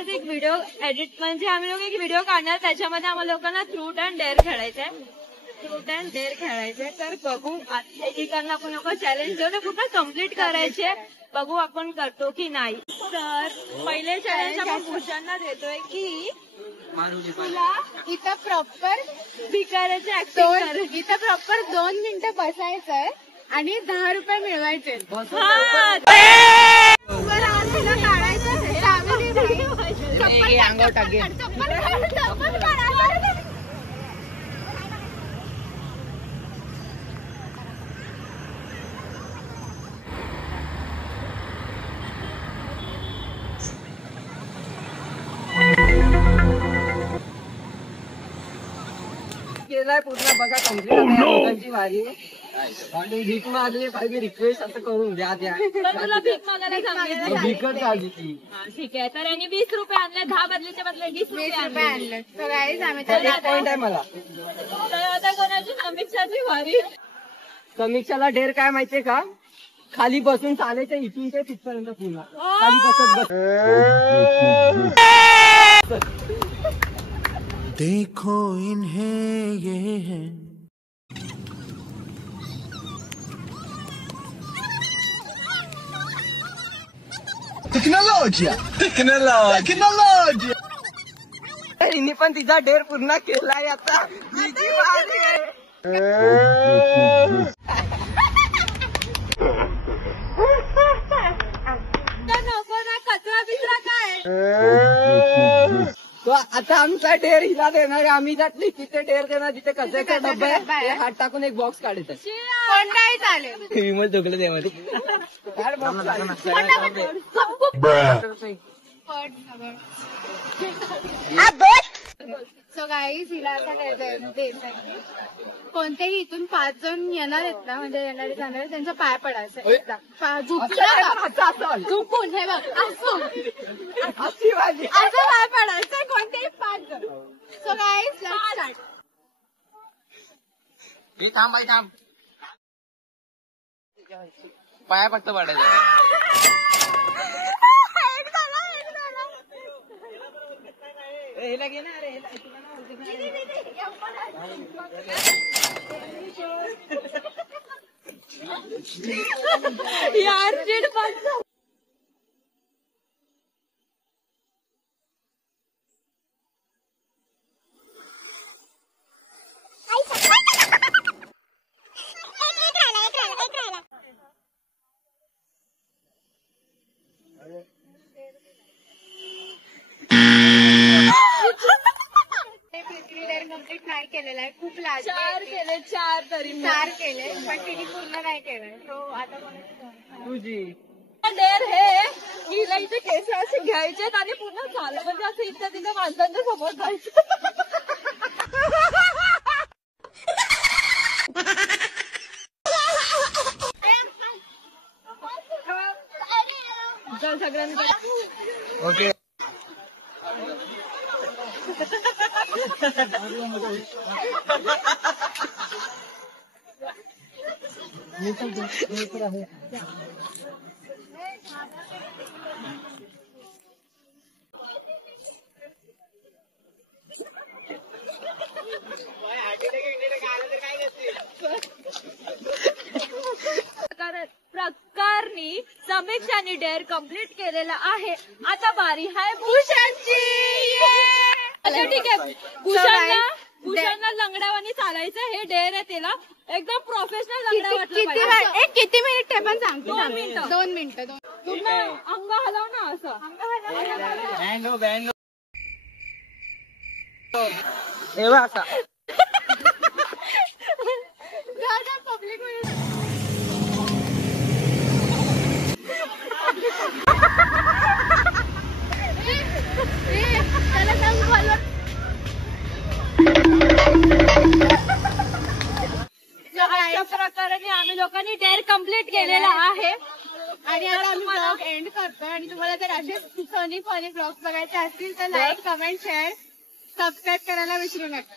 आज एक video edit म्हणजे आम्ही लोक एक व्हिडिओ काढणार, त्याच्यामध्ये आम्हाला लोकांना ट्रूथ अँड डेअर खेळायचंय. ट्रूथ अँड डेअर खेळायचंय. तर बघू एकेकांना आपण लोक चॅलेंज देऊ, पूर्ण कम्प्लीट करायचे. बघू आपण करतो की नाही. तर पहिले चॅलेंज आपण पुरुषांना देतोय की तुला इथं प्रॉपर भिकाऱ्याचे ऍक्टिंग, इथं प्रॉपर 2 मिनिटं बसायचंय आणि 10 रुपये मिळवायचे. केलाय पूर्ण बघा कम्प्लीट वारी आणि भीक मागली पाहिजे. रिक्वेस्ट असं करून द्या द्या. तुला भीक मागायला सांगितलं. भीकच झाली ती. ठीक आहे. तर यांनी 20 रुपये आणले. 10 बदलीच्या बदले 20 रुपये आणले. तर पॉइंट आहे मला. तर आता कोणाची समीक्षाची वारी. समीक्षाला ढेर काय माहितीये का, खाली बसून चालायचं इथून ते तिथपर्यंत पुन्हा खाली बसत बस. देखो इन्हें ये है टेक्नॉलॉजी. हिने पण तिचा ढेर पूर्ण केलाय आता. नको ना कचरा बिचरा काय. तो आता आमचा ढेर हिला देणार. आम्ही जातली तिथे ढेर देणार. जिथे कचऱ्याचा डब्बा आहे हात टाकून एक बॉक्स काढायचा. कोणताही चालेल. विमल ढोकले देवाली. सो गाईज हिला आता द्यायचं. कोणतेही इथून 5 जण येणार आहेत ना, म्हणजे येणारे जाणारे त्यांच्या पाया पडायचं. झुकून हे बघ असं पाय पडायचं. कोणतेही 5 जण. So guys start. थांब बाई थांब. पाया फक्त पडायचं. यार चिड पाच. कम्प्लीट नाही केलेला आहे. खूप लाज. 4 केले. 4 तरी 4 केले पण तिने पूर्ण नाही केलंय. तो आता तुझी डेअर हे हिला इथे केस असे घ्यायचे आणि पूर्ण झालं म्हणजे असं इथं तिथे माणसांच्या समोर जायचं. सगळ्यांना ओके. प्रकारनी समीक्षाने डेअर कम्प्लीट केलेला आहे. आता बारी आहे भूषणची. अच्छा ठीक आहे. भूषणला लंगड्यावानी चालायचं. हे डेअर आहे त्याला एकदम प्रोफेशनल लंगडा वाटलं. किती मिनिट ते पण सांगतो. 2 मिनिटं. 2 मिनिटं. पूर्ण अंग हलव ना असं. असा पब्लिक त्याला सांग बोलवा. अशा प्रकारे आम्ही लोकांनी डेअर कम्प्लीट केलेला आहे. आणि आता आम्ही ब्लॉग एंड करतोय. आणि तुम्हाला जर असे फनी ब्लॉग बघायचे असतील तर लाईक, कमेंट, शेअर, सबस्क्राईब करायला विसरू नका.